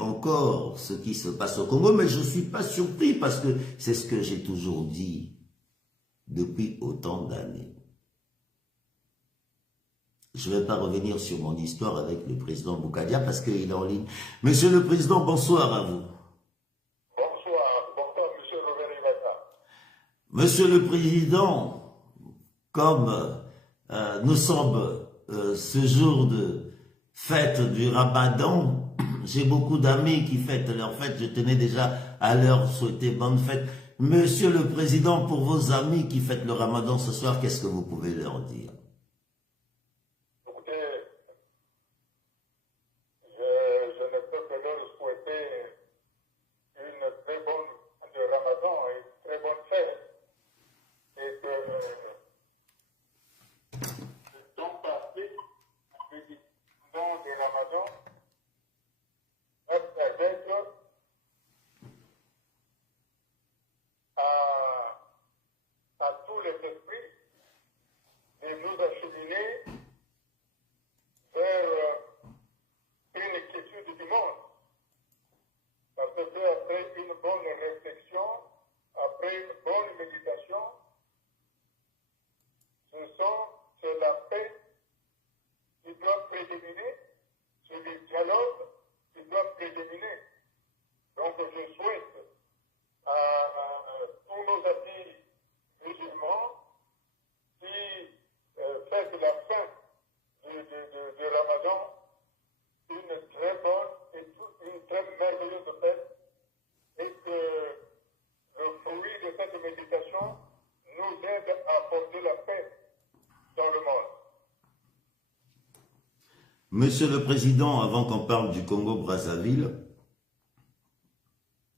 encore ce qui se passe au Congo, mais je ne suis pas surpris parce que c'est ce que j'ai toujours dit depuis autant d'années. Je ne vais pas revenir sur mon histoire avec le président Boukadia parce qu'il est en ligne. Monsieur le Président, bonsoir à vous. Bonsoir, monsieur Robert Ivata. Monsieur le Président, comme nous sommes ce jour de fête du Ramadan, j'ai beaucoup d'amis qui fêtent leur fête, je tenais déjà à leur souhaiter bonne fête. Monsieur le Président, pour vos amis qui fêtent le Ramadan ce soir, qu'est-ce que vous pouvez leur dire? Écoutez, je ne peux que leur souhaiter une très bonne de Ramadan et une très bonne fête. Et que le temps passé, le temps de Ramadan, va permettre à tous les esprits de nous acheminer vers une quiétude du monde. Parce que après une bonne réflexion, après une bonne méditation, c'est la paix qui doit prédominer, c'est le dialogue qui doit prédominer. Donc je souhaite à tous nos amis musulmans qui fêtent la fin de Ramadan une très bonne et une très merveilleuse fête et que le fruit de cette méditation nous aide à apporter la paix dans le monde. Monsieur le Président, avant qu'on parle du Congo-Brazzaville,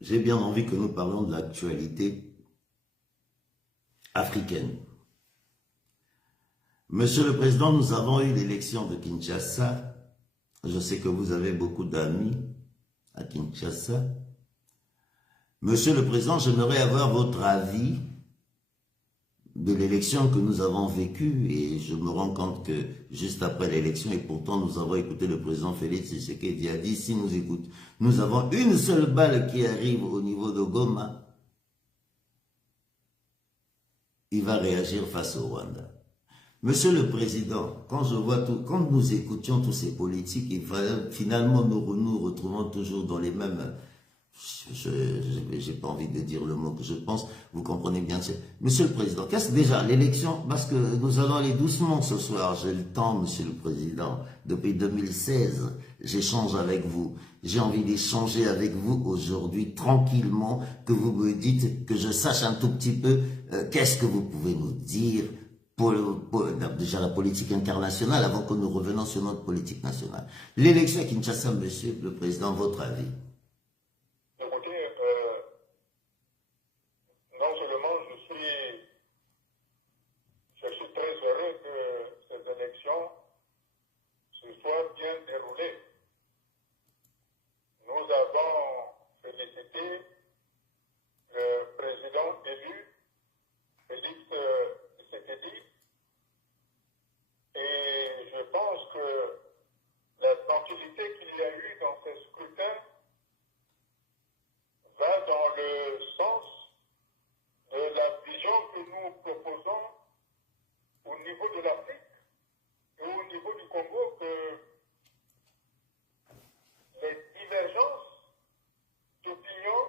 j'ai bien envie que nous parlions de l'actualité africaine. Monsieur le Président, nous avons eu l'élection de Kinshasa. Je sais que vous avez beaucoup d'amis à Kinshasa. Monsieur le Président, j'aimerais avoir votre avis de l'élection que nous avons vécue et je me rends compte que juste après l'élection, et pourtant nous avons écouté le président Félix Tshisekedi a dit, si nous écoute, nous avons une seule balle qui arrive au niveau de Goma, il va réagir face au Rwanda. Monsieur le Président, quand je vois tout, quand nous écoutions tous ces politiques, et finalement nous retrouvons toujours dans les mêmes... j'ai pas envie de dire le mot que je pense, vous comprenez bien. Monsieur le Président, qu'est-ce que déjà l'élection, parce que nous allons aller doucement ce soir, j'ai le temps, Monsieur le Président, depuis 2016, j'échange avec vous, j'ai envie d'échanger avec vous aujourd'hui tranquillement, que vous me dites, que je sache un tout petit peu, qu'est-ce que vous pouvez nous dire pour déjà la politique internationale, avant que nous revenions sur notre politique nationale. L'élection à Kinshasa, Monsieur le Président, votre avis? Non seulement je suis très heureux que ces élections se soient bien déroulées. Nous avons félicité le président élu, Félix Tshisekedi, et je pense que la tranquillité qu'il y a eu dans ces scrutins va dans le sens de la vision que nous proposons au niveau de l'Afrique et au niveau du Congo, que les divergences d'opinion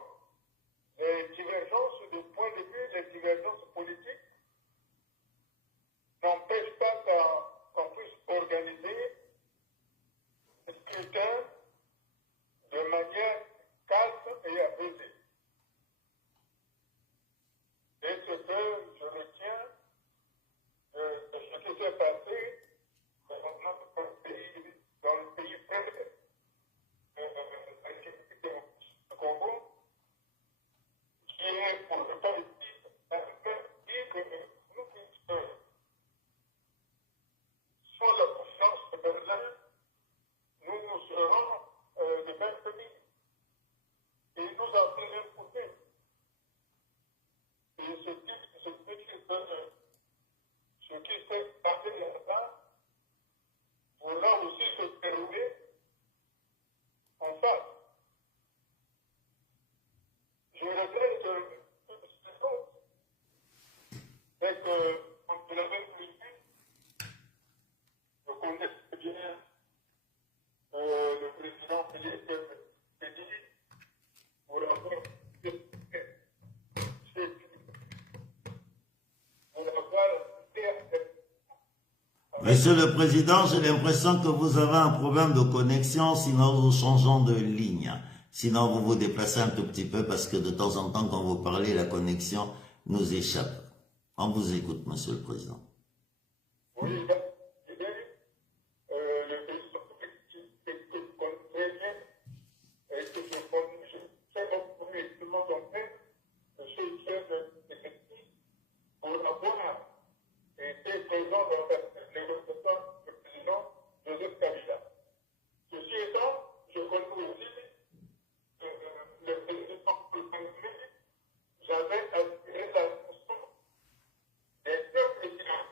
Monsieur le Président, j'ai l'impression que vous avez un problème de connexion, sinon nous changeons de ligne. Sinon vous vous déplacez un tout petit peu parce que de temps en temps, quand vous parlez, la connexion nous échappe. On vous écoute, Monsieur le Président. Oui, le président qui compte très bien et que je fais mon premier instrument d'entrée, je suis chef de effectif pour avoir été présent dans les négociations du président Joseph Kabila. Ceci étant, je connais aussi le président Kagame, j'avais attiré l'attention des deux présidents,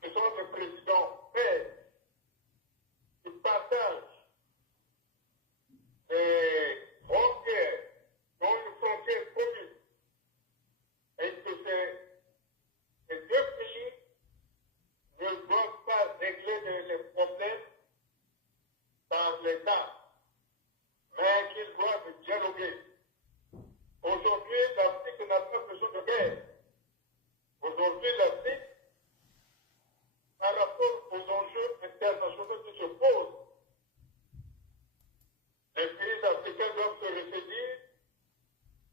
qui sont des présidents pères, qui partagent des frontières, dont une frontière commune, et que ces deux pays ne doivent pas régler les problèmes par l'État, mais qu'ils doivent dialoguer. Aujourd'hui, l'Afrique n'a pas besoin de guerre. Aujourd'hui, l'Afrique, par rapport aux enjeux internationaux qui se posent, les pays africains doivent se ressaisir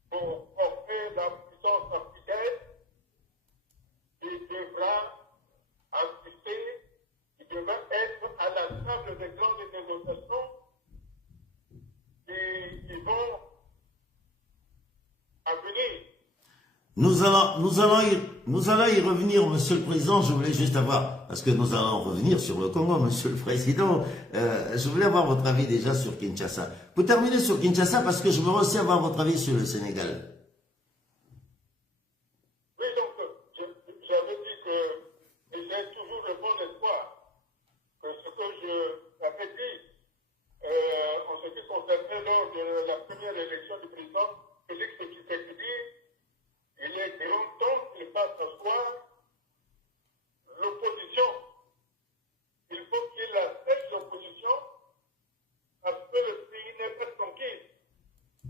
pour porter la puissance africaine qui devra assister, qui devra être à la table des grandes négociations qui vont à venir. Nous allons y revenir, Monsieur le Président. Je voulais juste avoir, parce que nous allons revenir sur le Congo, Monsieur le Président. Je voulais avoir votre avis déjà sur Kinshasa. Pour terminer sur Kinshasa, parce que je veux aussi avoir votre avis sur le Sénégal. Oui, donc, j'avais dit que j'ai toujours le bon espoir que ce que je avais dit en ce qui concernait lors de la première élection du président Félix Tshisekedi, il est grand temps qu'il fasse asseoir l'opposition. Il faut qu'il accepte l'opposition parce que le pays n'est pas tranquille.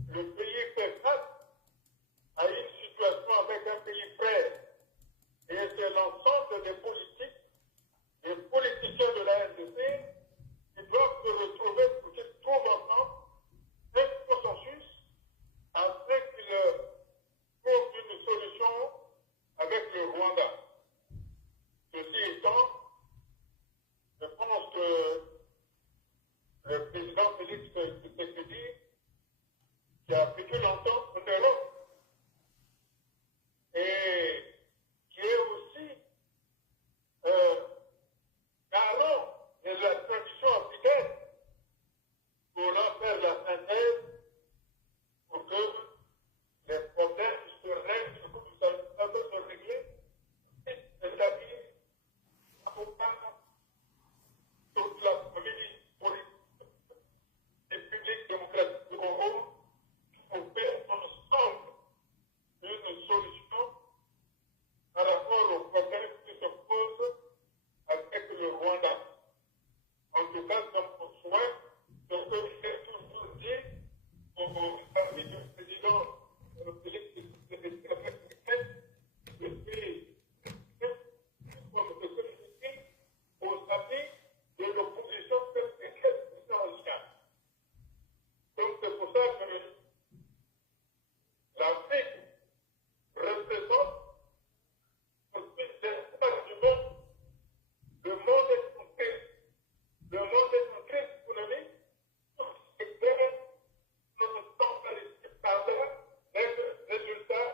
Le pays fait face à une situation avec un pays frère. Et c'est l'ensemble des politiques, des politiciens de la RDC qui doivent se retrouver pour qu'ils trouvent ensemble un consensus afin qu'ils trouvent une solution avec le Rwanda. Ceci étant, je pense que le président Félix Tshisekedi, qui a vécu longtemps en Europe, et qui est aussi garant de la tradition africaine, pourra faire la synthèse pour que les problèmes se règlent, comme ça peut se régler, c'est-à-dire accompagner toute la famille politique et publique démocratique du Congo pour faire ensemble une solution par rapport aux problèmes qui se posent avec le Rwanda. En tout cas, comme on souhaite, ce que j'ai toujours dit au service du président Félix Tshisekedi, depuis comme ce que je dis, aux amis de l'opposition présidentielle. Donc c'est pour ça que l'Afrique représente depuis l'espace du monde. Le monde est en crise. Le monde est en crise économique. Et nous ne sommes pas les partenaires des résultats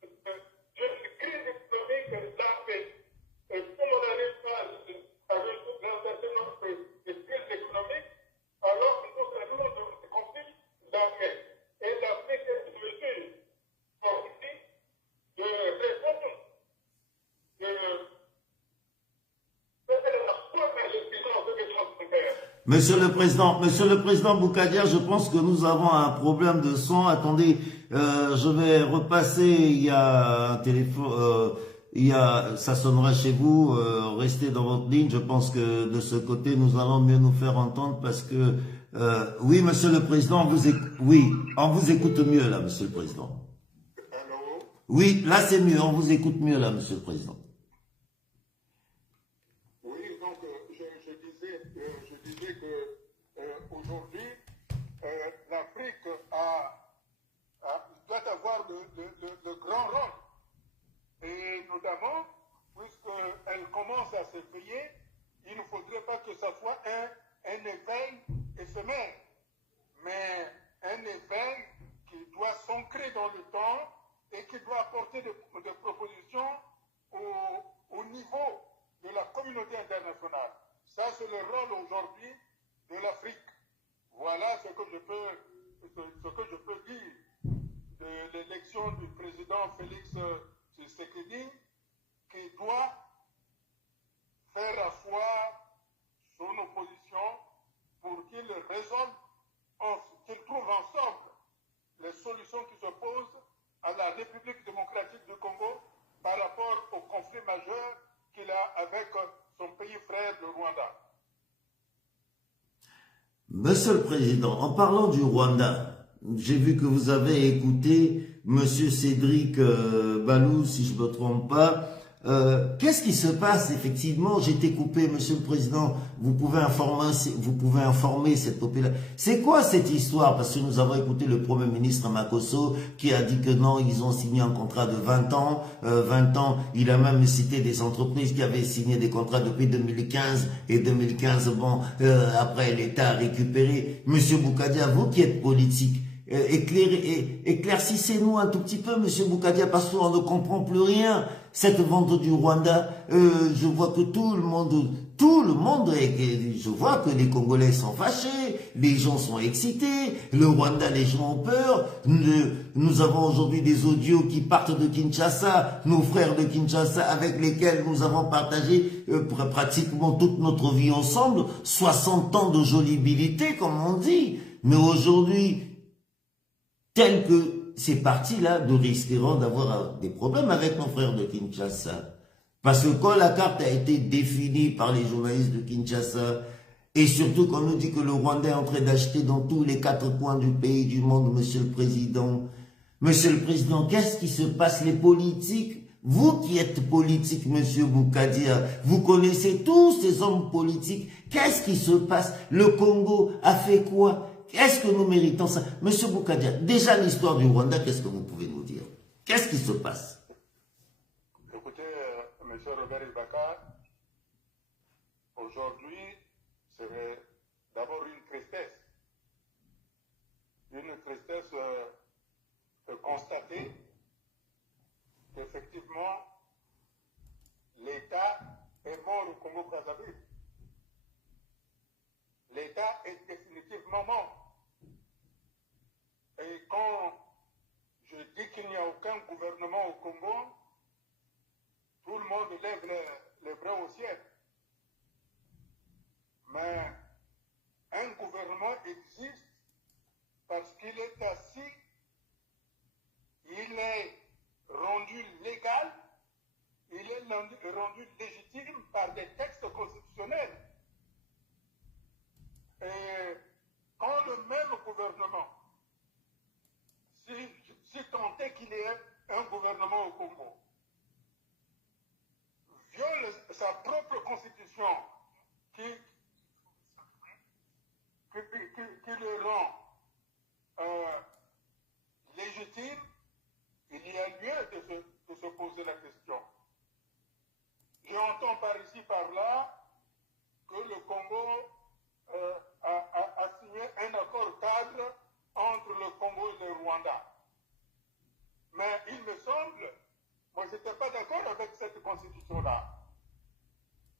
d'une crise économique larvée. Et comme on n'arrive pas à résoudre un certain nombre de crises économiques, alors nous allons dans des conflits larvés. Et l'Afrique est une mesure aujourd'hui de répondre, de faire la soif à l'existence de nos frontières. Monsieur le Président Boukadia, je pense que nous avons un problème de son. Attendez, je vais repasser. Il y a un téléphone, ça sonnera chez vous. Restez dans votre ligne. Je pense que de ce côté, nous allons mieux nous faire entendre parce que, oui, Monsieur le Président, on vous écoute mieux là, Monsieur le Président. Allô? Oui, là c'est mieux. On vous écoute mieux là, Monsieur le Président. Oui, donc dans le temps et qui doit apporter des propositions au niveau de la communauté internationale. Ça, c'est le rôle aujourd'hui de l'Afrique. Voilà ce que je peux dire de l'élection du président Félix Tshisekedi, qui doit faire asseoir son opposition pour qu'il résolve, qu'il trouve ensemble les solutions qui se posent à la République démocratique du Congo par rapport au conflit majeur qu'il a avec son pays frère, le Rwanda. Monsieur le Président, en parlant du Rwanda, j'ai vu que vous avez écouté Monsieur Cédric Balou, si je ne me trompe pas. Qu'est-ce qui se passe effectivement? J'ai été coupé, Monsieur le Président. Vous pouvez informer cette population. C'est quoi cette histoire? Parce que nous avons écouté le Premier ministre Makosso qui a dit que non, ils ont signé un contrat de 20 ans. 20 ans, il a même cité des entreprises qui avaient signé des contrats depuis 2015 et 2015. Bon, après l'État a récupéré. Monsieur Boukadia, vous qui êtes politique, éclaircissez-nous un tout petit peu, Monsieur Boukadia, parce qu'on ne comprend plus rien. Cette vente du Rwanda, je vois que tout le monde, je vois que les Congolais sont fâchés, les gens sont excités, le Rwanda, les gens ont peur. Nous avons aujourd'hui des audios qui partent de Kinshasa, nos frères de Kinshasa avec lesquels nous avons partagé pratiquement toute notre vie ensemble, 60 ans de jolibilité, comme on dit. Mais aujourd'hui, tel que ces partis-là, nous risquerons d'avoir des problèmes avec nos frères de Kinshasa. Parce que quand la carte a été définie par les journalistes de Kinshasa, et surtout quand on nous dit que le Rwanda est en train d'acheter dans tous les 4 coins du pays, du monde, Monsieur le Président. Monsieur le Président, qu'est-ce qui se passe? Les politiques, vous qui êtes politique, Monsieur Boukadia, vous connaissez tous ces hommes politiques, qu'est-ce qui se passe? Le Congo a fait quoi? Est-ce que nous méritons ça? Monsieur Boukadia, déjà l'histoire du Rwanda, qu'est-ce que vous pouvez nous dire? Qu'est-ce qui se passe? Écoutez, Monsieur Robert Ibaka, aujourd'hui, c'est d'abord une tristesse. Une tristesse de constater qu'effectivement, l'État est mort au Congo-Brazzaville. L'État est définitivement mort. Et quand je dis qu'il n'y a aucun gouvernement au Congo, tout le monde lève les bras au ciel. Mais un gouvernement existe parce qu'il est assis, il est rendu légal, il est rendu légitime par des textes constitutionnels. Et quand le même gouvernement, si tant est qu'il y ait un gouvernement au Congo, viole sa propre constitution qui le rend légitime, il y a lieu de se poser la question. J'entends par ici, par là, que le Congo a signé un accord cadre entre le Congo et le Rwanda. Mais il me semble, moi je n'étais pas d'accord avec cette constitution-là,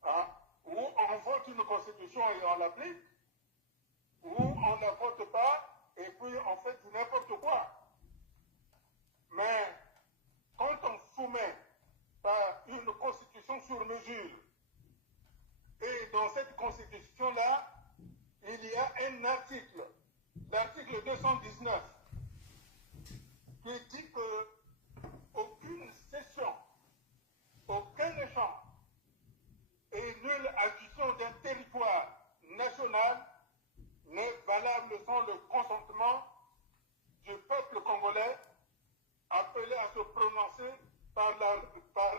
hein, où on vote une constitution et on l'applique, où on ne la vote pas et puis on fait n'importe quoi. Mais quand on soumet par une constitution sur mesure, et dans cette constitution-là, il y a un article, l'article 219, qui dit que aucune cession, aucun échange et nulle acquisition d'un territoire national n'est valable sans le consentement du peuple congolais appelé à se prononcer par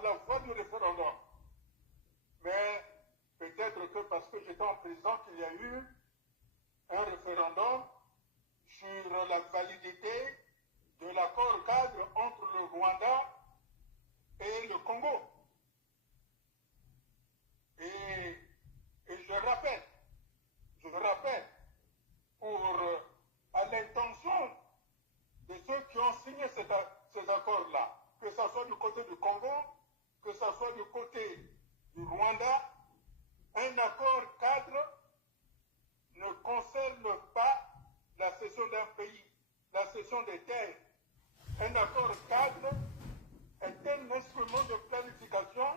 la voie du référendum. Mais peut-être que parce que j'étais en prison qu'il y a eu un référendum sur la validité de l'accord cadre entre le Rwanda et le Congo. Et je rappelle, pour à l'intention de ceux qui ont signé signé ces accords-là, que ce soit du côté du Congo, que ce soit du côté du Rwanda, un accord cadre ne concerne pas la cession d'un pays, la cession des terres. Un accord cadre est un instrument de planification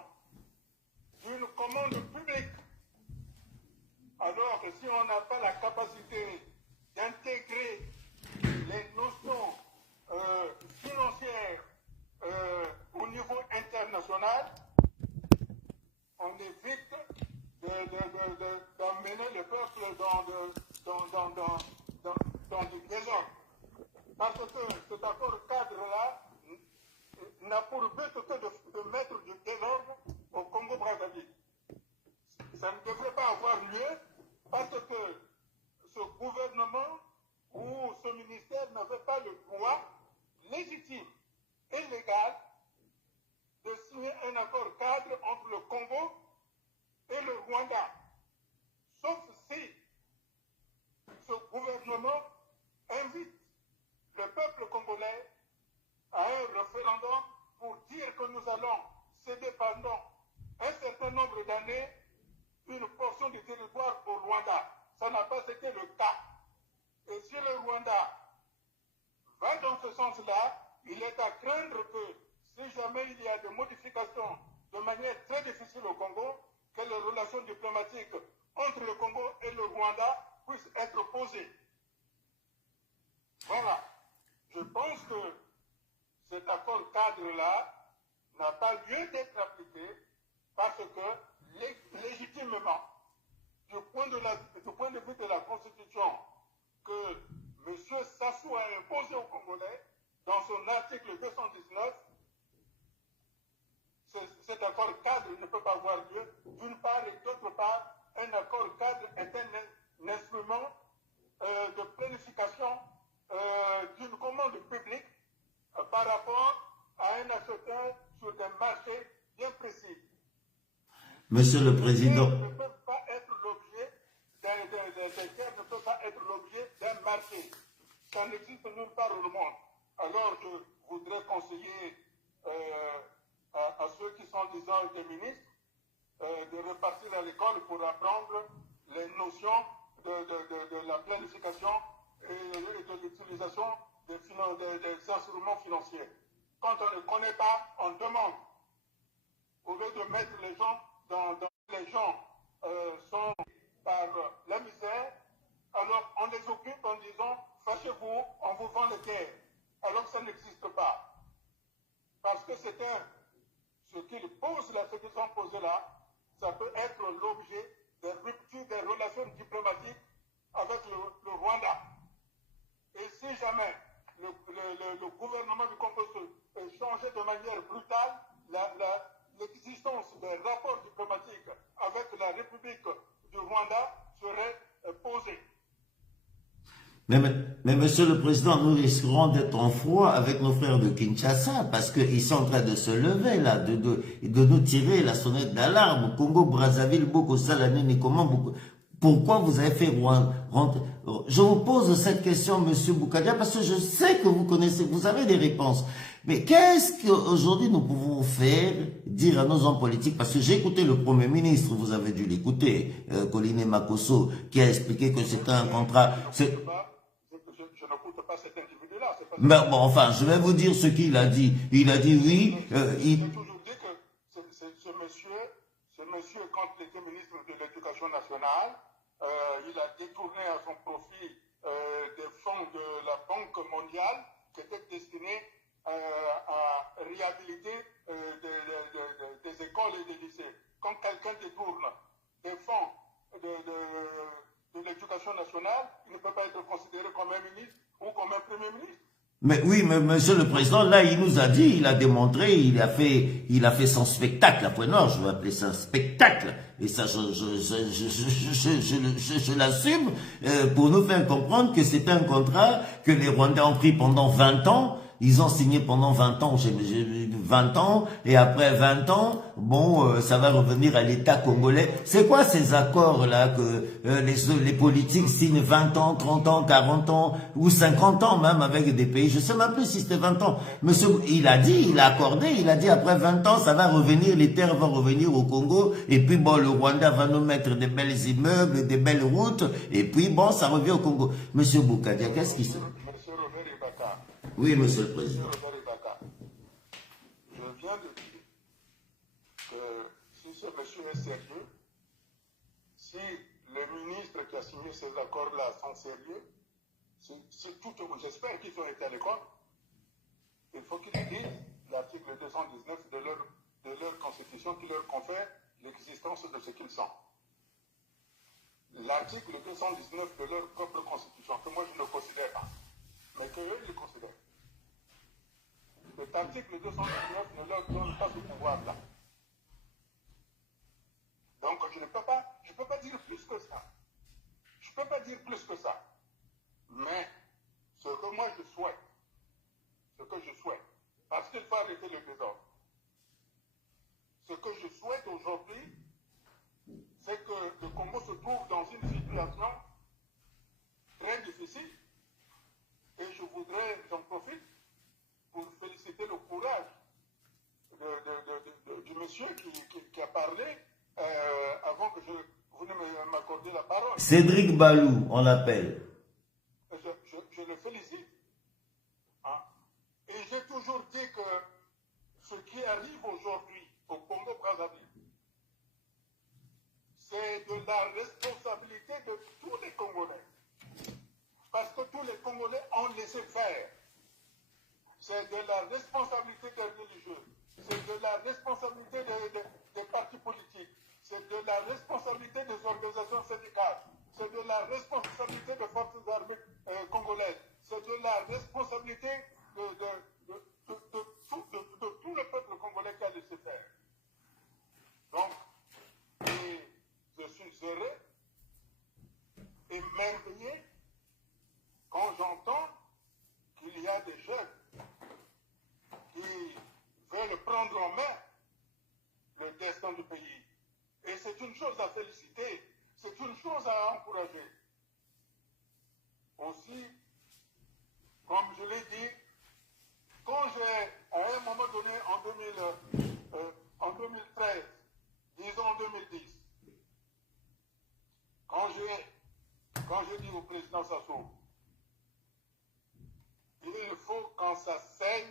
d'une commande publique. Alors que si on n'a pas la capacité d'intégrer les notions financières au niveau international, on évite d'emmener le peuple dans du désordre. Parce que cet accord cadre-là n'a pour but que de mettre du désordre au Congo-Brazzaville. Ça ne devrait pas avoir lieu parce que ce gouvernement ou ce ministère n'avait pas le droit légitime et légal de signer un accord cadre entre le Congo et le Rwanda. Sauf si ce gouvernement invite le peuple congolais à un référendum pour dire que nous allons céder pendant un certain nombre d'années une portion du territoire au Rwanda. Ça n'a pas été le cas. Et si le Rwanda va dans ce sens-là, il est à craindre que si jamais il y a des modifications de manière très difficile au Congo, que les relations diplomatiques entre le Congo et le Rwanda puissent être posées. Voilà. Je pense que cet accord cadre-là n'a pas lieu d'être appliqué parce que légitimement, du point de vue de la Constitution que M. Sassou a imposé aux Congolais dans son article 219, cet accord cadre ne peut pas avoir lieu, d'une part, et d'autre part, un accord cadre est un instrument de planification d'une commande publique par rapport à un acheteur sur des marchés bien précis. Monsieur le Président. Ne peuvent pas être l'objet ne peut pas être l'objet d'un marché. Ça n'existe nulle part au monde. Alors je voudrais conseiller à ceux qui sont disant des ministres de repartir à l'école pour apprendre les notions de la planification et de l'utilisation des instruments financiers. Quand on ne connaît pas, on demande. Au lieu de mettre les gens les gens sont par la misère, alors on les occupe en disant fâchez-vous, on vous vend les terres. Alors ça n'existe pas. Parce que ce qu'ils posent là, ce qu'ils ont posé là, ça peut être l'objet des ruptures des relations diplomatiques avec le Rwanda. Et si jamais le gouvernement du Congo se changeait de manière brutale, l'existence des rapports diplomatiques avec la République du Rwanda serait posée. Mais Monsieur le Président, nous risquerons d'être en froid avec nos frères de Kinshasa parce qu'ils sont en train de se lever là, de nous tirer la sonnette d'alarme. Congo, Brazzaville, Boko Salanini, pourquoi vous avez fait rentrer? Je vous pose cette question, Monsieur Boukadia, parce que je sais que vous connaissez, vous avez des réponses. Mais qu'est-ce qu'aujourd'hui nous pouvons faire, dire à nos hommes politiques? Parce que j'ai écouté le Premier ministre, vous avez dû l'écouter, Colline Makosso, qui a expliqué que c'était un contrat. Je n'écoute pas cet individu-là. Mais bon, enfin, je vais vous dire ce qu'il a dit. Il a dit oui. J'ai toujours dit que ce monsieur, quand il était ministre de l'Éducation nationale, il a détourné à son profit des fonds de la Banque mondiale qui étaient destinés à réhabiliter des écoles et des lycées. Quand quelqu'un détourne des fonds de l'éducation nationale, il ne peut pas être considéré comme un ministre ou comme un premier ministre. Mais oui, mais Monsieur le Président, là, il nous a dit, il a démontré, il a fait son spectacle. Après, non, je vais appeler ça un spectacle. Et ça, je l'assume pour nous faire comprendre que c'est un contrat que les Rwandais ont pris pendant 20 ans ils ont signé pendant 20 ans, 20 ans, et après 20 ans, bon, ça va revenir à l'État congolais. C'est quoi ces accords-là que les politiques signent 20 ans, 30 ans, 40 ans, ou 50 ans même avec des pays? Je sais même plus si c'était 20 ans. Monsieur, il a dit, il a accordé, il a dit après 20 ans, ça va revenir, les terres vont revenir au Congo, et puis bon, le Rwanda va nous mettre des belles immeubles, des belles routes, et puis bon, ça revient au Congo. Monsieur Boukadia, qu'est-ce qui se... Monsieur Robert Ibaka. Oui, monsieur le président. Monsieur Robert Ibaka. Je viens de dire que si ce monsieur est sérieux, si le ministre qui a signé ces accords-là sont sérieux, j'espère qu'ils ont été à l'école, il faut qu'ils lisent l'article 219 de leur constitution qui leur confère l'existence de ce qu'ils sont. L'article 219 de leur propre constitution, que moi je ne considère pas, mais qu'eux ils considèrent. Cet article 219 ne leur donne pas ce pouvoir-là. Donc je ne peux pas dire plus que ça. Je ne peux pas dire plus que ça. Mais ce que moi je souhaite, parce qu'il faut arrêter le désordre, ce que je souhaite aujourd'hui, c'est que le Congo se trouve dans une situation très difficile. Et j'en profite pour féliciter le courage du monsieur qui a parlé avant que vous ne m'accordiez la parole. Cédric Balou, on l'appelle. Je le félicite. Hein? Et j'ai toujours dit que ce qui arrive aujourd'hui au Congo-Brazzaville, c'est de la responsabilité de tous les Congolais. Parce que tous les Congolais ont laissé faire. C'est de la responsabilité des religieux. C'est de la responsabilité des partis politiques. C'est de la responsabilité des organisations syndicales. C'est de la responsabilité des forces armées congolaises. C'est de la responsabilité de tout le peuple congolais qui a laissé faire. Donc, je suis heureux et merveilleux quand j'entends qu'il y a des jeunes qui veulent prendre en main le destin du pays. Et c'est une chose à féliciter, c'est une chose à encourager. Aussi, comme je l'ai dit, quand j'ai, à un moment donné, en 2013, disons en 2010, quand j'ai dit au président Sassou, il faut qu'on s'asseye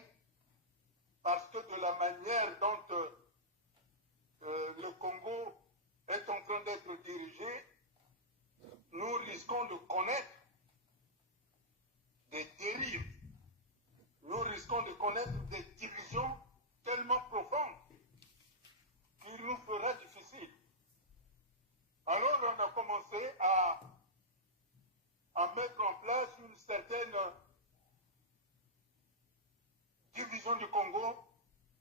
parce que de la manière dont le Congo est en train d'être dirigé, nous risquons de connaître des dérives. Nous risquons de connaître des divisions tellement profondes qu'il nous fera difficile. Alors on a commencé à mettre en place une certaine division du Congo,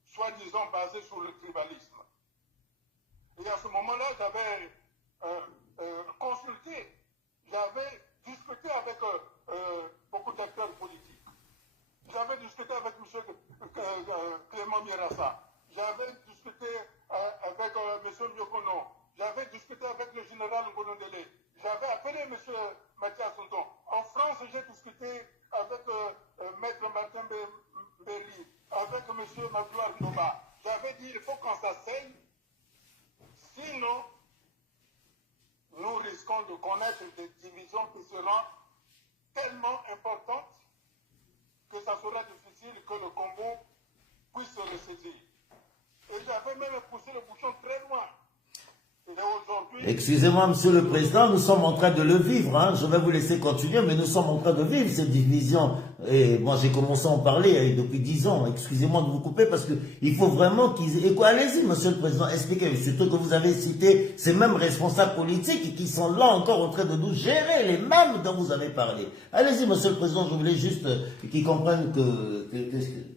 soi-disant basée sur le tribalisme. Et à ce moment-là, j'avais consulté, j'avais discuté avec beaucoup d'acteurs politiques. J'avais discuté avec M. Clément Mirassa. J'avais discuté avec M. Myokono. J'avais discuté avec le général Ngonondele. J'avais appelé M. Mathias Sonton. En France, j'ai discuté avec Maître Martin Berry, avec M. Magloire Noba. J'avais dit il faut qu'on s'asseye. Sinon, nous risquons de connaître des divisions qui seront tellement importantes que ça sera difficile que le Congo puisse se ressaisir. Et j'avais même poussé le bouchon très loin. Excusez-moi, monsieur le président, nous sommes en train de le vivre. Hein. Je vais vous laisser continuer, mais nous sommes en train de vivre cette division. Et moi, j'ai commencé à en parler depuis 10 ans. Excusez-moi de vous couper parce qu'il faut vraiment qu'ils... Et quoi, allez-y, monsieur le président, expliquez. Surtout que vous avez cité ces mêmes responsables politiques qui sont là encore en train de nous gérer, les mêmes dont vous avez parlé. Allez-y, monsieur le président, je voulais juste qu'ils comprennent que...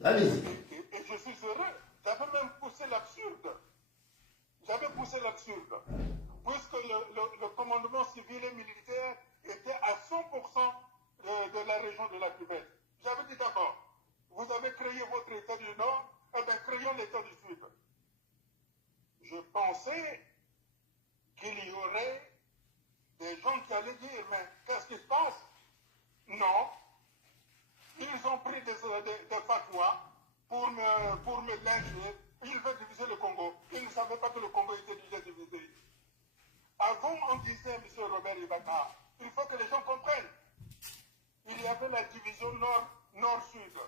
Allez-y. Et je suis heureux. J'avais même poussé l'absurde. Puisque le commandement civil et militaire était à 100% de la région de la Cubelle. J'avais dit d'abord, vous avez pensais qu'il y aurait des gens qui allaient dire, mais qu'est-ce qui se passe? Non. Ils ont pris des fatwas pour me lyncher. Ils veulent diviser le Congo. Ils ne savaient pas que le Congo était déjà divisé. Avant, on disait, M. Robert Ibaka, il faut que les gens comprennent. Il y avait la division nord-sud.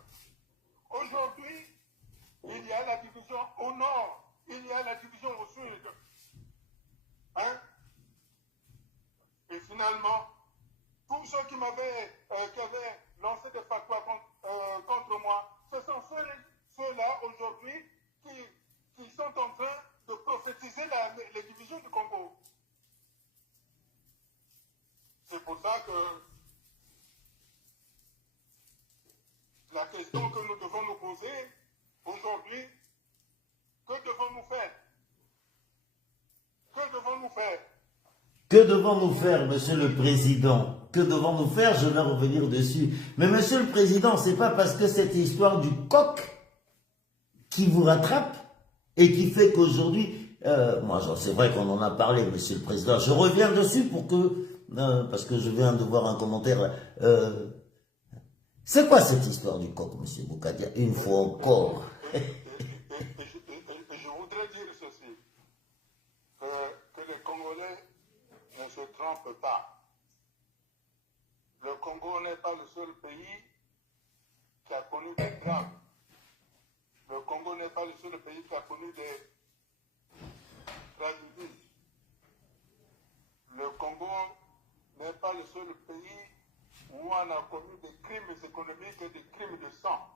Aujourd'hui, il y a la division au nord. Il y a la division au sud. Hein? Et finalement, tous ceux qui avaient lancé des fatwas contre moi, ce sont ceux-là aujourd'hui qui sont en train de prophétiser les divisions du Congo. C'est pour ça que la question que nous devons nous poser aujourd'hui, que devons-nous faire? Que devons-nous faire? Que devons-nous faire, Monsieur le Président? Que devons-nous faire? Je vais revenir dessus. Mais Monsieur le Président, c'est pas parce que cette histoire du coq qui vous rattrape et qui fait qu'aujourd'hui, moi c'est vrai qu'on en a parlé, Monsieur le Président. Je reviens dessus pour que, parce que je viens de voir un commentaire. C'est quoi cette histoire du coq, Monsieur Boukadia? Une fois encore. Et je voudrais dire ceci, que les Congolais ne se trompent pas. Le Congo n'est pas le seul pays qui a connu des drames. Le Congo n'est pas le seul pays qui a connu des tragédies. Le Congo n'est pas le seul pays où on a connu des crimes économiques et des crimes de sang.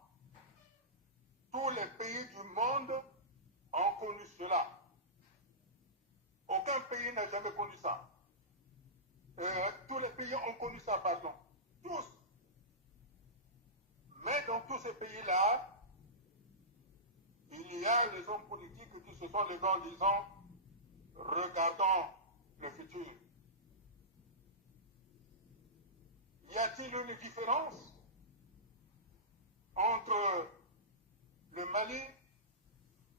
Tous les pays du monde ont connu cela. Aucun pays n'a jamais connu ça. Tous les pays ont connu ça, pardon. Tous. Mais dans tous ces pays-là, il y a les hommes politiques qui se sont levés en disant « Regardons le futur ». Y a-t-il une différence entre le Mali,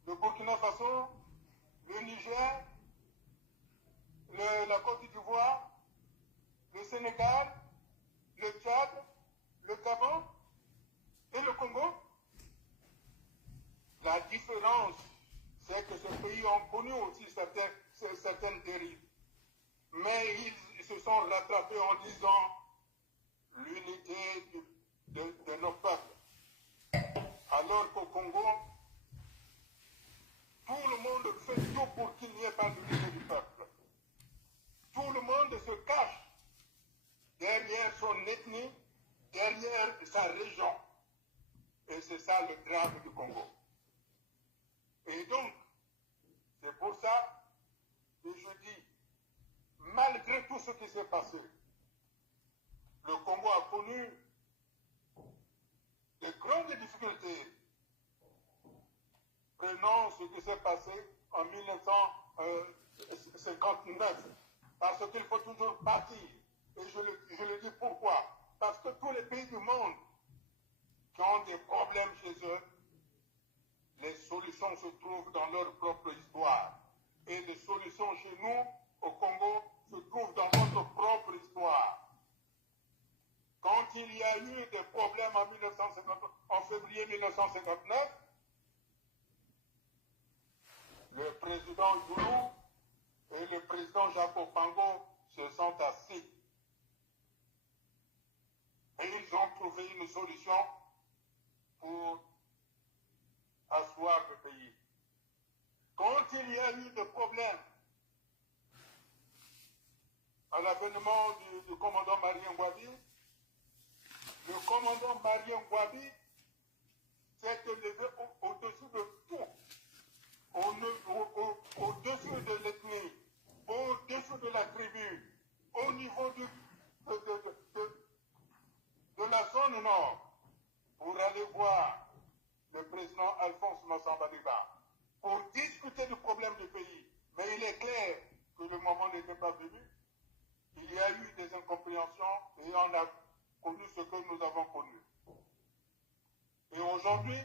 le Burkina Faso, le Niger, la Côte d'Ivoire, le Sénégal, le Tchad, le Gabon et le Congo? La différence, c'est que ces pays ont connu aussi certaines dérives. Mais ils se sont rattrapés en disant l'unité de nos peuples. Alors qu'au Congo, tout le monde fait tout pour qu'il n'y ait pas d'unité du peuple. Tout le monde se cache derrière son ethnie, derrière sa région. Et c'est ça le drame du Congo. Et donc, c'est pour ça que je dis, malgré tout ce qui s'est passé, le Congo a connu de grandes difficultés. Prenons ce qui s'est passé en 1959, parce qu'il faut toujours partir. Et je le dis pourquoi. Parce que tous les pays du monde qui ont des problèmes chez eux, les solutions se trouvent dans leur propre histoire. Et les solutions chez nous, au Congo, se trouvent dans notre propre histoire. Quand il y a eu des problèmes en février 1959, le président Zoulou et le président Jacob Pango se sont assis. Et ils ont trouvé une solution pour asseoir le pays. Quand il y a eu des problèmes à l'avènement du commandant Marien Ngouabi, le commandant Marien Ngouabi s'est élevé au-dessus de tout, au-dessus de l'ethnie, au-dessus de la tribu, au niveau de la zone nord, pour aller voir le président Alphonse Massamba-Diba, pour discuter du problème du pays. Mais il est clair que le moment n'était pas venu. Il y a eu des incompréhensions et on a connu ce que nous avons connu. Et aujourd'hui,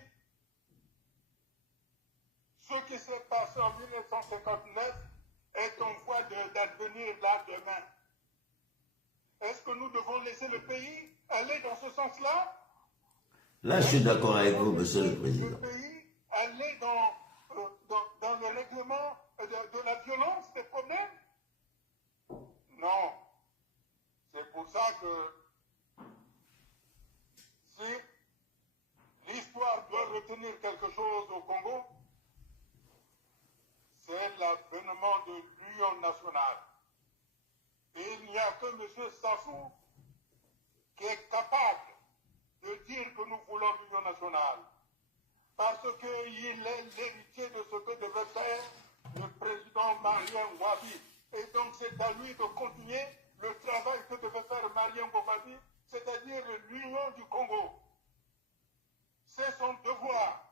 ceux qui s'est passé en 1959 est en voie d'advenir là demain. Est-ce que nous devons laisser le pays aller dans ce sens-là? Là, je suis d'accord avec vous, Monsieur le Président. Le pays aller dans le règlement de la violence des problèmes? Non. C'est pour ça que si l'histoire doit retenir quelque chose au Congo, c'est l'avènement de l'Union nationale. Et il n'y a que M. Sassou qui est capable de dire que nous voulons l'Union nationale. Parce qu'il est l'héritier de ce que devait faire le président Marien Wabi. Et donc c'est à lui de continuer le travail que devait faire Marien Wabi, c'est-à-dire l'union du Congo. C'est son devoir.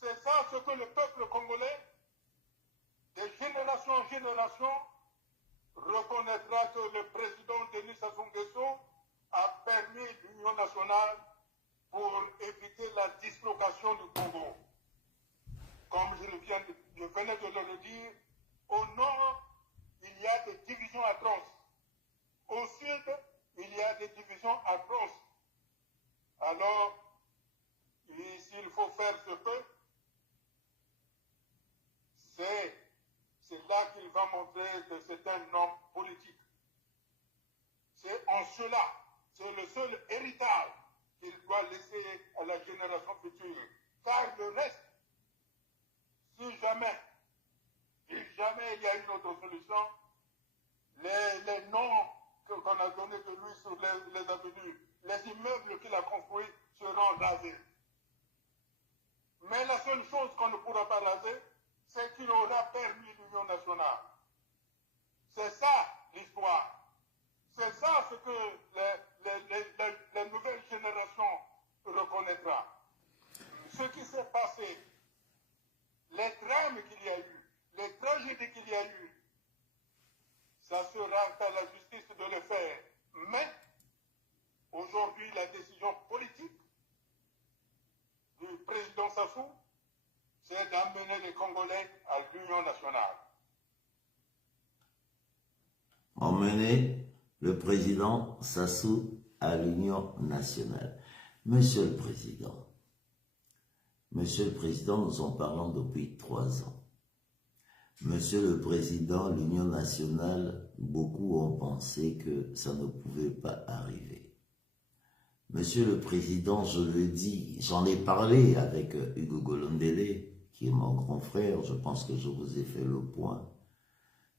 C'est ça ce que le peuple congolais, de génération en génération, reconnaîtra que le président Denis Sassou Nguesso a permis l'union nationale pour éviter la dislocation du Congo. Comme je venais de le dire, au nord, il y a des divisions atroces. Au sud, il y a des divisions atroces. Alors, s'il faut faire ce peu, c'est là qu'il va montrer que c'est un homme politique. C'est en cela, c'est le seul héritage qu'il doit laisser à la génération future. Car le reste, si jamais il y a une autre solution, les noms qu'on a donnés de lui sur les avenues, les immeubles qu'il a construits seront rasés. Mais la seule chose qu'on ne pourra pas raser, c'est qu'il aura permis l'Union nationale. C'est ça l'histoire. C'est ça ce que les nouvelles générations reconnaîtront. Ce qui s'est passé, les drames qu'il y a eu, les tragédies qu'il y a eu, ça sera à la justice de le faire. Mais, aujourd'hui, la décision politique du président Sassou, c'est d'amener les Congolais à l'Union nationale. Emmener le président Sassou à l'Union nationale. Monsieur le Président, nous en parlons depuis 3 ans. Monsieur le Président, l'Union nationale, beaucoup ont pensé que ça ne pouvait pas arriver. Monsieur le Président, je le dis, j'en ai parlé avec Hugo Golondele, qui est mon grand frère, je pense que je vous ai fait le point.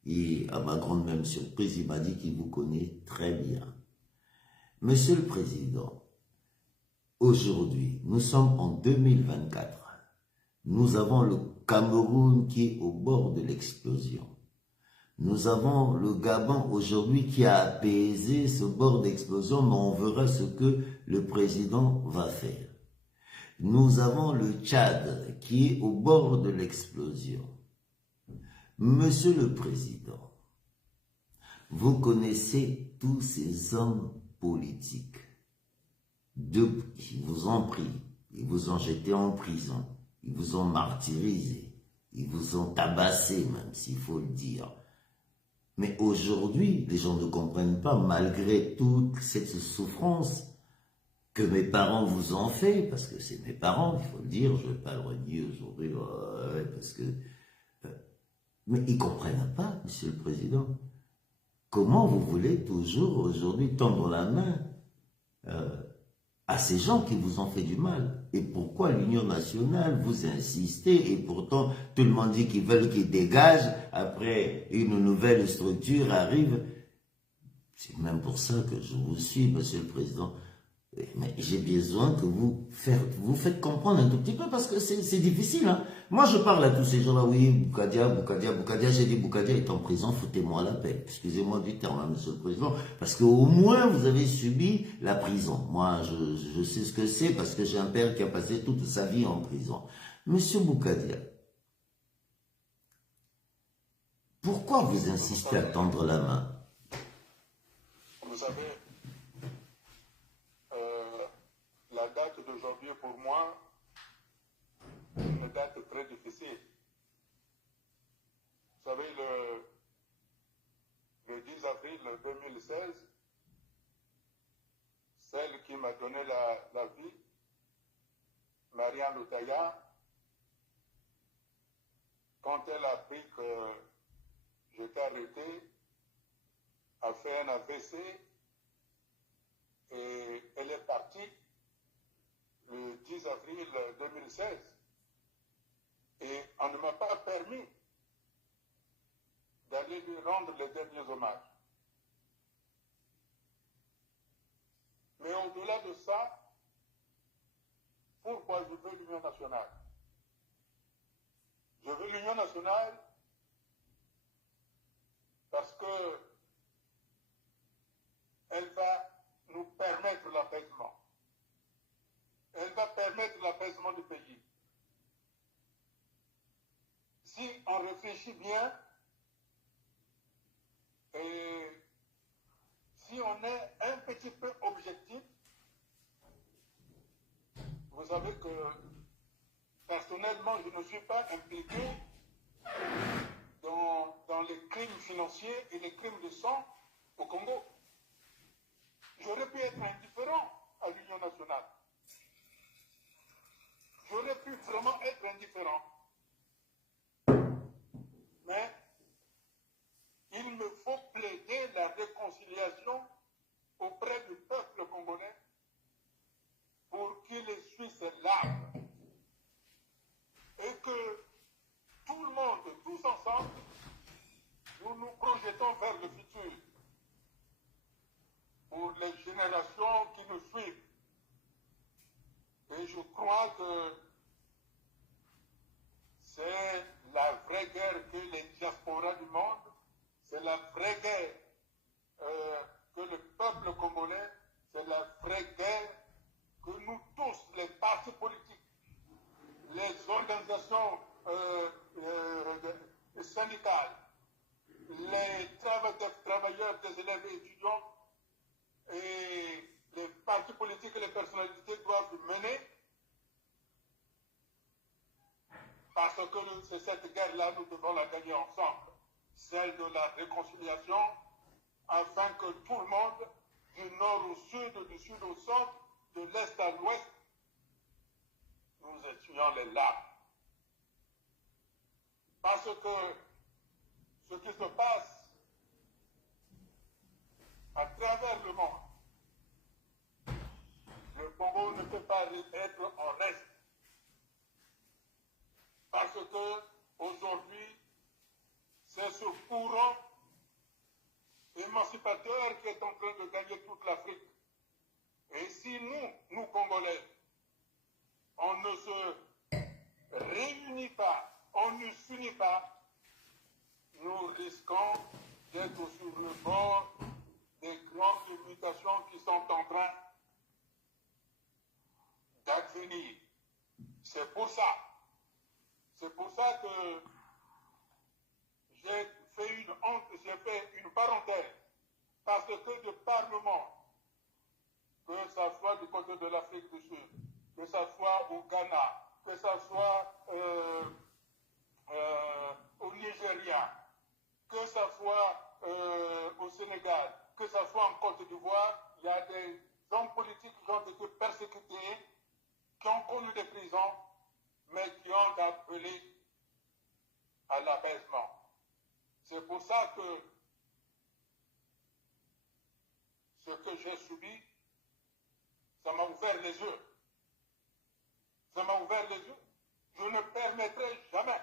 Et à ma grande même surprise, il m'a dit qu'il vous connaît très bien. Monsieur le Président, aujourd'hui, nous sommes en 2024. Nous avons le Cameroun qui est au bord de l'explosion. Nous avons le Gabon aujourd'hui qui a apaisé ce bord d'explosion, mais on verra ce que le président va faire. Nous avons le Tchad qui est au bord de l'explosion. Monsieur le Président, vous connaissez tous ces hommes politiques qui vous ont pris, ils vous ont jeté en prison, ils vous ont martyrisé, ils vous ont tabassé même s'il faut le dire. Mais aujourd'hui, les gens ne comprennent pas, malgré toute cette souffrance que mes parents vous ont fait, parce que c'est mes parents, il faut le dire, je ne vais pas le renier aujourd'hui, parce que... mais ils ne comprennent pas, Monsieur le Président. Comment vous voulez toujours aujourd'hui tendre la main à ces gens qui vous ont fait du mal? Et pourquoi l'Union nationale, vous insistez, et pourtant tout le monde dit qu'ils veulent qu'ils dégagent, après une nouvelle structure arrive. C'est même pour ça que je vous suis, Monsieur le Président. Mais j'ai besoin que vous faites comprendre un tout petit peu, parce que c'est difficile. Hein. Moi, je parle à tous ces gens-là, oui, Boukadia, j'ai dit Boukadia est en prison, foutez-moi la paix. Excusez-moi du terme, hein, Monsieur le Président, parce qu'au moins, vous avez subi la prison. Moi, je sais ce que c'est, parce que j'ai un père qui a passé toute sa vie en prison. Monsieur Boukadia, pourquoi vous insistez à tendre la main? Vous savez, la date d'aujourd'hui, pour moi, une date très difficile. avril 2016, celle qui m'a donné la vie, Marianne Lutaya, quand elle a appris que j'étais arrêté, a fait un AVC et elle est partie le 10 avril 2016. Et on ne m'a pas permis d'aller lui rendre les derniers hommages. Mais au-delà de ça, pourquoi je veux l'Union nationale? Je veux l'Union nationale parce que elle va nous permettre l'apaisement. Elle va permettre l'apaisement du pays. Si on réfléchit bien, et si on est un petit peu objectif, vous savez que personnellement, je ne suis pas impliqué dans les crimes financiers et les crimes de sang au Congo. J'aurais pu être indifférent à l'Union nationale. J'aurais pu vraiment être indifférent. Mais il me faut plaider la réconciliation auprès du peuple congolais pour qu'il essuie ses larmes et que tout le monde, tous ensemble, nous nous projetons vers le futur pour les générations qui nous suivent. Et je crois que c'est la vraie guerre que les diasporas du monde, c'est la vraie guerre que le peuple congolais, c'est la vraie guerre que nous tous, les partis politiques, les organisations syndicales, les travailleurs, des élèves et étudiants, et les partis politiques et les personnalités doivent mener, parce que c'est cette guerre-là, nous devons la gagner ensemble, celle de la réconciliation, afin que tout le monde, du nord au sud, du sud au centre, de l'est à l'ouest, nous essuyons les larmes. Parce que ce qui se passe à travers le monde, le Congo ne peut pas être en reste. Parce que aujourd'hui, c'est ce courant émancipateur qui est en train de gagner toute l'Afrique. Et si nous Congolais, on ne se réunit pas, on ne s'unit pas, nous risquons d'être sur le bord des grandes mutations qui sont en train d'advenir. C'est pour ça que j'ai fait une parenthèse, parce que de par le monde, que ce soit du côté de l'Afrique du Sud, que ce soit au Ghana, que ce soit au Nigeria, que ce soit au Sénégal, que ce soit en Côte d'Ivoire, il y a des hommes politiques qui ont été persécutés, qui ont connu des prisons, mais qui ont appelé à l'apaisement. C'est pour ça que ce que j'ai subi, ça m'a ouvert les yeux. Ça m'a ouvert les yeux. Je ne permettrai jamais,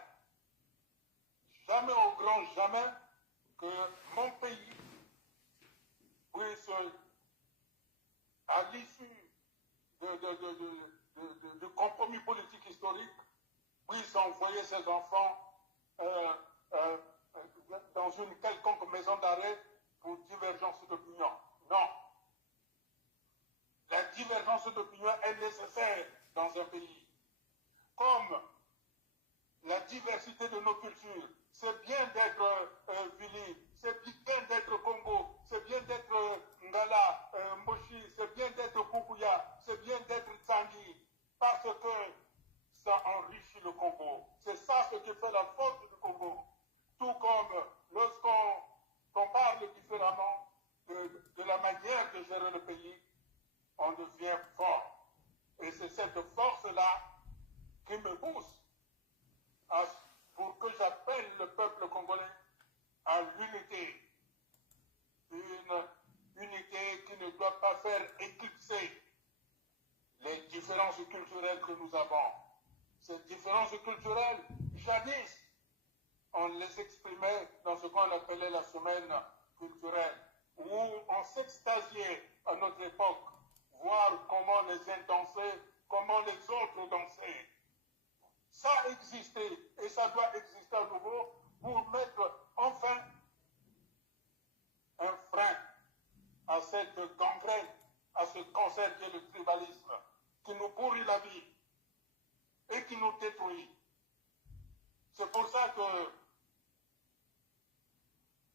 jamais au grand jamais, que mon pays puisse, à l'issue du compromis politique historique, puisse envoyer ses enfants dans une quelconque maison d'arrêt pour divergence d'opinion. Non. La divergence d'opinion est nécessaire dans un pays. Comme la diversité de nos cultures, c'est bien d'être Vili, c'est bien d'être Congo, c'est bien d'être Ngala, Moshi, c'est bien d'être Kukuya, c'est bien d'être Tsangi, parce que ça enrichit le Congo. C'est ça ce qui fait la force du Congo. Tout comme lorsqu'on parle différemment, de la manière de gérer le pays, on devient fort. Et c'est cette force-là qui me pousse pour que j'appelle le peuple congolais à l'unité. Une unité qui ne doit pas faire éclipser les différences culturelles que nous avons. Ces différences culturelles, jadis, on les exprimait dans ce qu'on appelait la semaine culturelle, où on s'extasiait à notre époque, voir comment les uns dansaient, comment les autres dansaient. Ça existait et ça doit exister à nouveau pour mettre enfin un frein à cette gangrène, à ce cancer qui est le tribalisme, qui nous pourrit la vie et qui nous détruit. C'est pour ça que,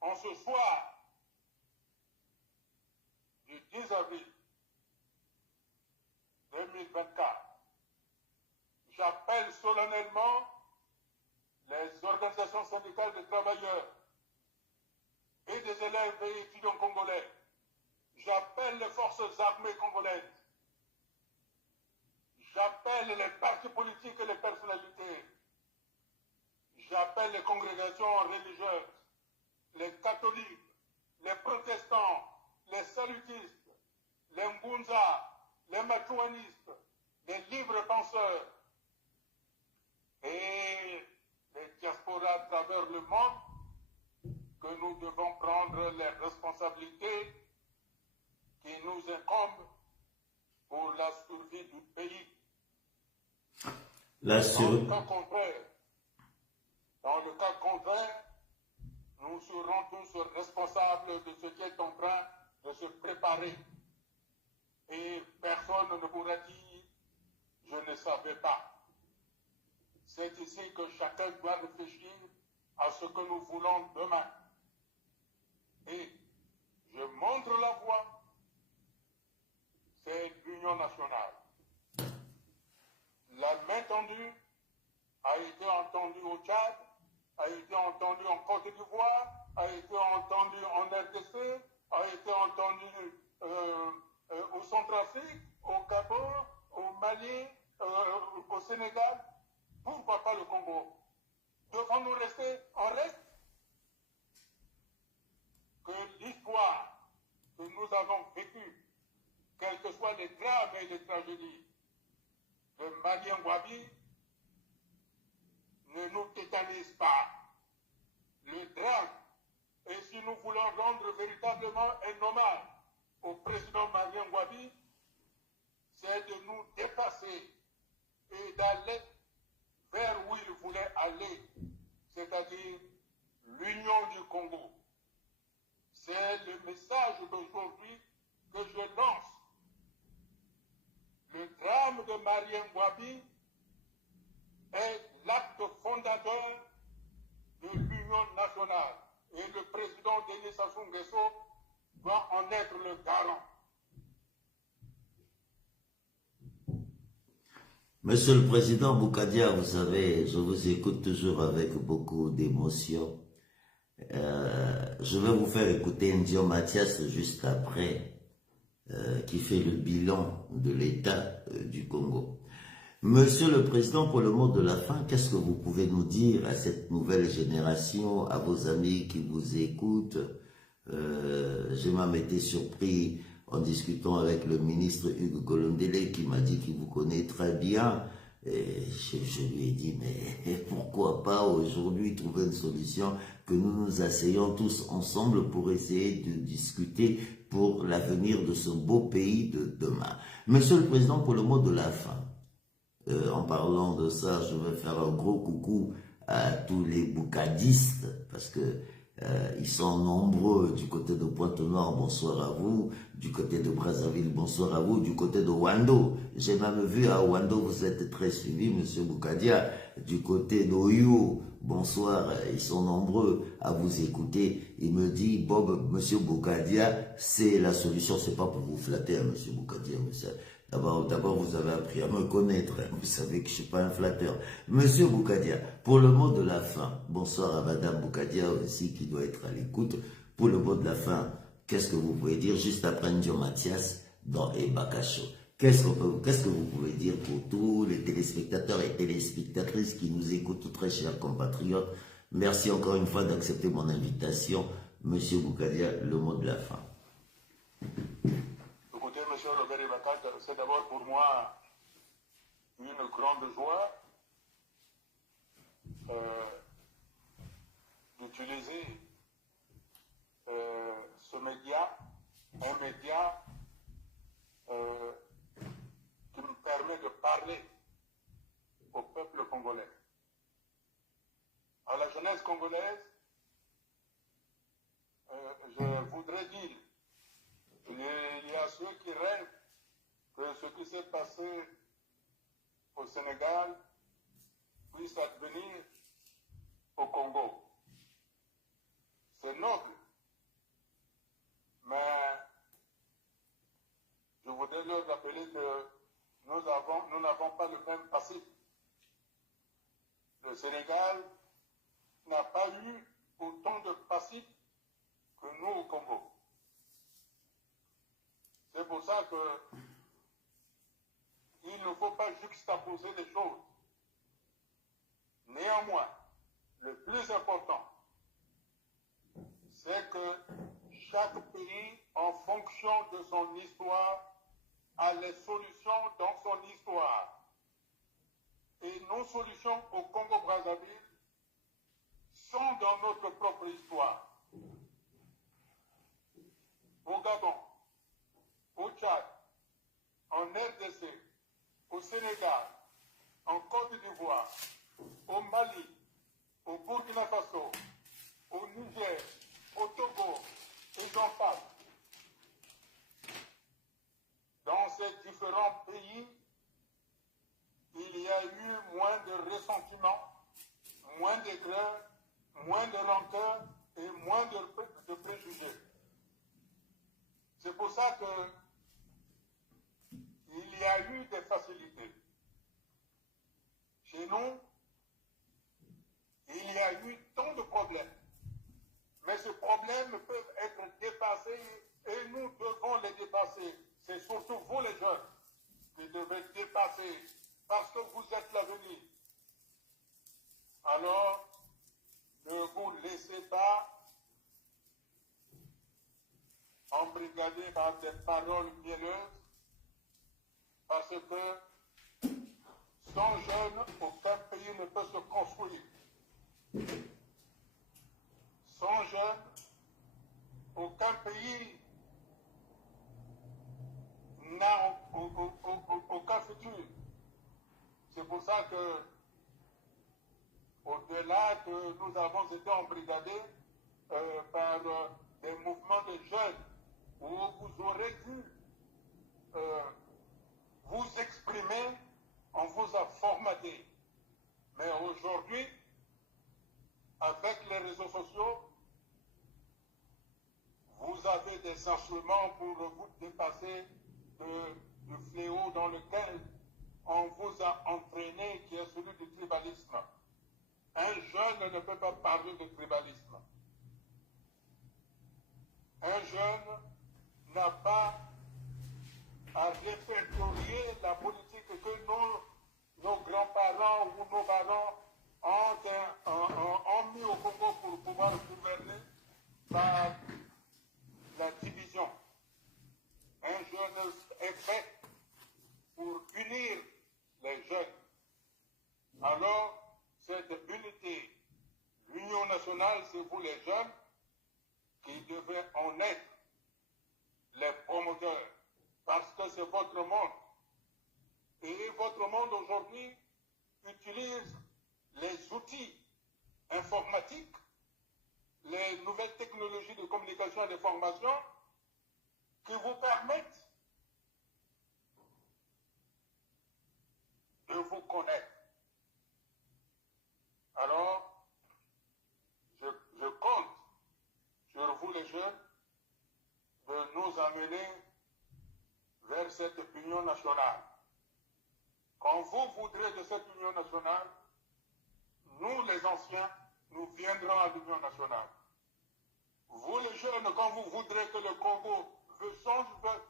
en ce soir du 10 avril 2024, j'appelle solennellement les organisations syndicales des travailleurs et des élèves et étudiants congolais. J'appelle les forces armées congolaises. J'appelle les partis politiques et les personnalités. J'appelle les congrégations religieuses, les catholiques, les protestants, les salutistes, les Ngunza, les matouanistes, les libres penseurs et les diasporas à travers le monde, que nous devons prendre les responsabilités qui nous incombent pour la survie du pays. Dans le cas contraire, nous serons tous responsables de ce qui est en train de se préparer. Et personne ne pourra dire « je ne savais pas ». C'est ici que chacun doit réfléchir à ce que nous voulons demain. Et je montre la voie, c'est l'union nationale. La main tendue a été entendue au Tchad, a été entendue en Côte d'Ivoire, a été entendue en RDC, a été entendue au Centrafrique, au Gabon, au Mali, au Sénégal. Pourquoi pas le Congo? Devons-nous rester en reste? Que l'histoire que nous avons vécue, quels que soient les drames et les tragédies de Marien Ngouabi, ne nous tétanise pas. Le drame, et si nous voulons rendre véritablement un hommage au président Marien Ngouabi, c'est de nous dépasser et d'aller vers où il voulait aller, c'est-à-dire l'union du Congo. C'est le message d'aujourd'hui que je lance. Le drame de Marien Ngouabi est l'acte fondateur de l'Union nationale et le président Denis Sassou Nguesso doit en être le garant. Monsieur le Président Boukadia, vous savez, je vous écoute toujours avec beaucoup d'émotion. Je vais vous faire écouter Ndio Mathias juste après, qui fait le bilan de l'État du Congo. Monsieur le Président, pour le mot de la fin, qu'est-ce que vous pouvez nous dire à cette nouvelle génération, à vos amis qui vous écoutent? J'ai même été surpris en discutant avec le ministre Hugues Golondele qui m'a dit qu'il vous connaît très bien. Et je lui ai dit, mais pourquoi pas aujourd'hui trouver une solution, que nous nous asseyons tous ensemble pour essayer de discuter pour l'avenir de ce beau pays de demain. Monsieur le Président, pour le mot de la fin, en parlant de ça, je vais faire un gros coucou à tous les boukadistes, parce que ils sont nombreux du côté de Pointe-Noire, bonsoir à vous, du côté de Brazzaville, bonsoir à vous, du côté de Wando, j'ai même vu à Wando, vous êtes très suivi, monsieur Boukadia, du côté d'Oyo, bonsoir, ils sont nombreux à vous écouter. Il me dit, Bob, monsieur Boukadia, c'est la solution, c'est pas pour vous flatter, hein, monsieur Boukadia, monsieur. D'abord, vous avez appris à me connaître. Vous savez que je ne suis pas un flatteur. Monsieur Boukadia, pour le mot de la fin, bonsoir à madame Boukadia aussi qui doit être à l'écoute. Pour le mot de la fin, qu'est-ce que vous pouvez dire juste après Ndio Mathias dans Ebakacho? Qu'est-ce que vous pouvez dire pour tous les téléspectateurs et téléspectatrices qui nous écoutent, très chers compatriotes? Merci encore une fois d'accepter mon invitation. Monsieur Boukadia, le mot de la fin. Écoutez, monsieur Robert Ibakat, c'est d'abord pour moi une grande joie d'utiliser ce média, un média qui me permet de parler au peuple congolais, à la jeunesse congolaise. Je voudrais dire, il y a ceux qui rêvent que ce qui s'est passé au Sénégal puisse advenir au Congo. C'est noble, mais je voudrais leur rappeler que nous n'avons pas le même passé. Le Sénégal n'a pas eu autant de passifs que nous au Congo. C'est pour ça que il ne faut pas juxtaposer les choses. Néanmoins, le plus important, c'est que chaque pays, en fonction de son histoire, a les solutions dans son histoire. Et nos solutions au Congo-Brazzaville sont dans notre propre histoire. Au Gabon, au Tchad, en RDC, au Sénégal, en Côte d'Ivoire, au Mali, au Burkina Faso, au Niger, au Togo, et j'en passe. Dans ces différents pays, il y a eu moins de ressentiment, moins d'aigreur, moins de rancœur et moins de préjugés. C'est pour ça que il y a eu des facilités. Chez nous, il y a eu tant de problèmes. Mais ces problèmes peuvent être dépassés et nous devons les dépasser. C'est surtout vous les jeunes qui devez dépasser parce que vous êtes l'avenir. Alors, ne vous laissez pas embrigader par des paroles mielleuses parce que sans jeunes, aucun pays ne peut se construire. Sans jeunes, aucun pays n'a aucun futur. C'est pour ça que, au-delà que nous avons été embrigadés par des mouvements de jeunes où vous aurez vu vous exprimer, on vous a formaté. Mais aujourd'hui, avec les réseaux sociaux, vous avez des instruments pour vous dépasser du fléau dans lequel on vous a entraîné, qui est celui du tribalisme. Un jeune ne peut pas parler de tribalisme. Un jeune n'a pas à répertorier la politique que nos grands-parents ou nos parents ont mis au Congo pour pouvoir gouverner par la division. Un jeune est fait pour unir les jeunes. Alors, cette unité, l'union nationale, c'est vous les jeunes qui devez en être les promoteurs, parce que c'est votre monde. Et votre monde aujourd'hui utilise les outils informatiques, les nouvelles technologies de communication et de formation qui vous permettent de vous connaître. Alors, je compte sur vous les jeunes de nous amener vers cette union nationale. Quand vous voudrez de cette union nationale, nous les anciens, nous viendrons à l'union nationale. Vous les jeunes, quand vous voudrez que le Congo change,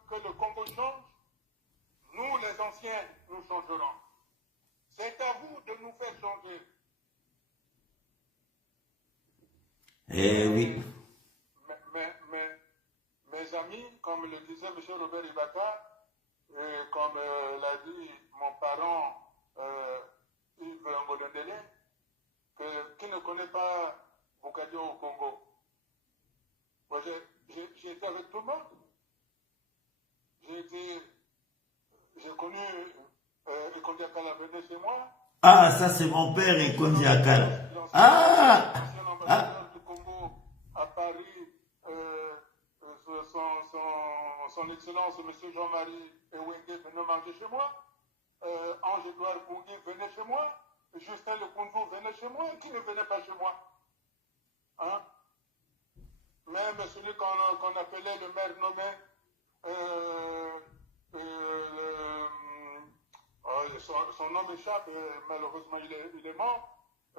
que le Congo change, nous les anciens, nous changerons. C'est à vous de nous faire changer. Eh oui. Mes amis, comme le disait M. Robert Ibaka, et comme l'a dit mon parent Yves Ngolondele, qui ne connaît pas Bougadio au Congo. Moi, j'ai été avec tout le monde. J'ai connu Ekondi Akala venait chez moi. Ah, ça c'est mon père, Ekondi Akala. Ah! L'ancien ambassadeur du Congo à Paris, son Excellence, M. Jean-Marie Ewenge venait manger chez moi. Ange-Edouard Bougui venait chez moi. Justin Lekoundou venait chez moi. Qui ne venait pas chez moi? Hein? Même celui qu'on appelait le maire nommé, son nom m'échappe, malheureusement il est mort.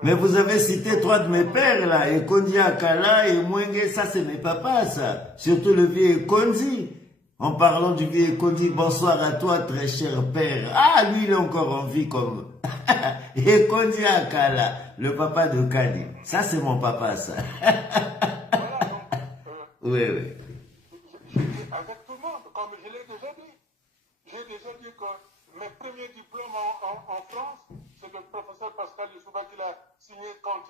Mais vous avez cité trois de mes pères là, Ekondi Akala et Mwenge, ça c'est mes papas ça. Surtout le vieux Ekondi. En parlant du vieux Ekondi, bonsoir à toi très cher père. Ah, lui il est encore en vie comme Ekondi Akala, le papa de Kani. Ça c'est mon papa ça. Voilà, donc, Oui, oui. avec tout le monde, comme je l'ai déjà dit. J'ai déjà dit que mes premiers diplômes en France, c'est le professeur Pascal Lissouba qui l'a signé quand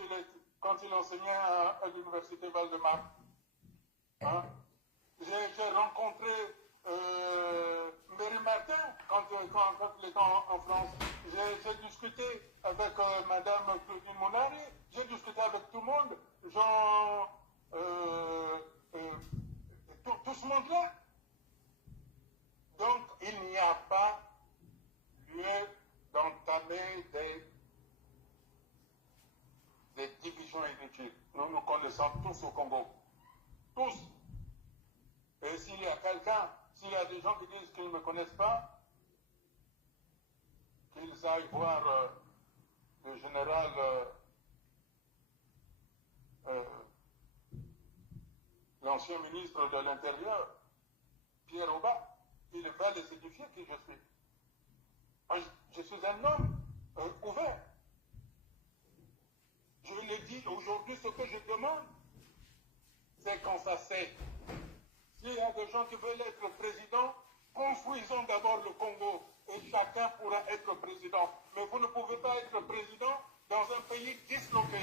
il enseignait à l'université Val-de-Marne. Hein? J'ai rencontré Mary Martin quand il était en France. J'ai discuté avec Madame Claudine Monari, j'ai discuté avec tout le monde, tout ce monde-là. Donc, il n'y a pas lieu d'entamer des divisions inutiles. Nous nous connaissons tous au Congo. Tous. Et s'il y a quelqu'un, s'il y a des gens qui disent qu'ils ne me connaissent pas, qu'ils aillent voir le général l'ancien ministre de l'Intérieur, Pierre Auba. Il va les édifier qui je suis. Moi, je suis un homme ouvert. Je l'ai dit aujourd'hui, ce que je demande, c'est qu'on s'asseye. S'il y a des gens qui veulent être président, construisons d'abord le Congo et chacun pourra être président. Mais vous ne pouvez pas être président dans un pays disloqué.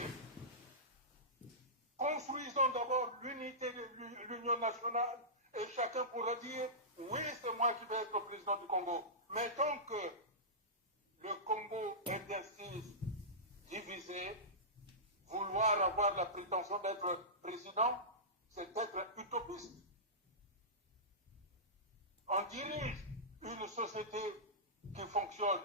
Construisons d'abord l'unité de l'Union nationale et chacun pourra dire oui, c'est moi qui vais être président du Congo. Mais tant que le Congo est ainsi divisé, vouloir avoir la prétention d'être président, c'est être utopiste. On dirige une société qui fonctionne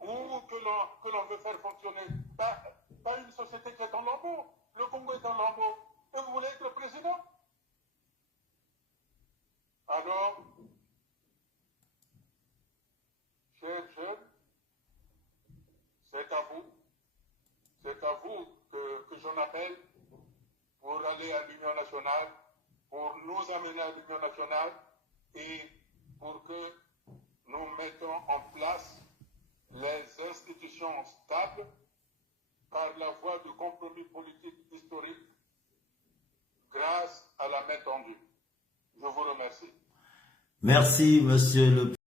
ou que l'on veut faire fonctionner. Pas une société qui est en lambeaux. Le Congo est en lambeaux. Et vous voulez être président? Alors, chers jeunes, c'est à vous que j'en appelle pour aller à l'Union nationale, pour nous amener à l'Union nationale et pour que nous mettons en place les institutions stables par la voie du compromis politique historique grâce à la main tendue. Je vous remercie. Merci, monsieur le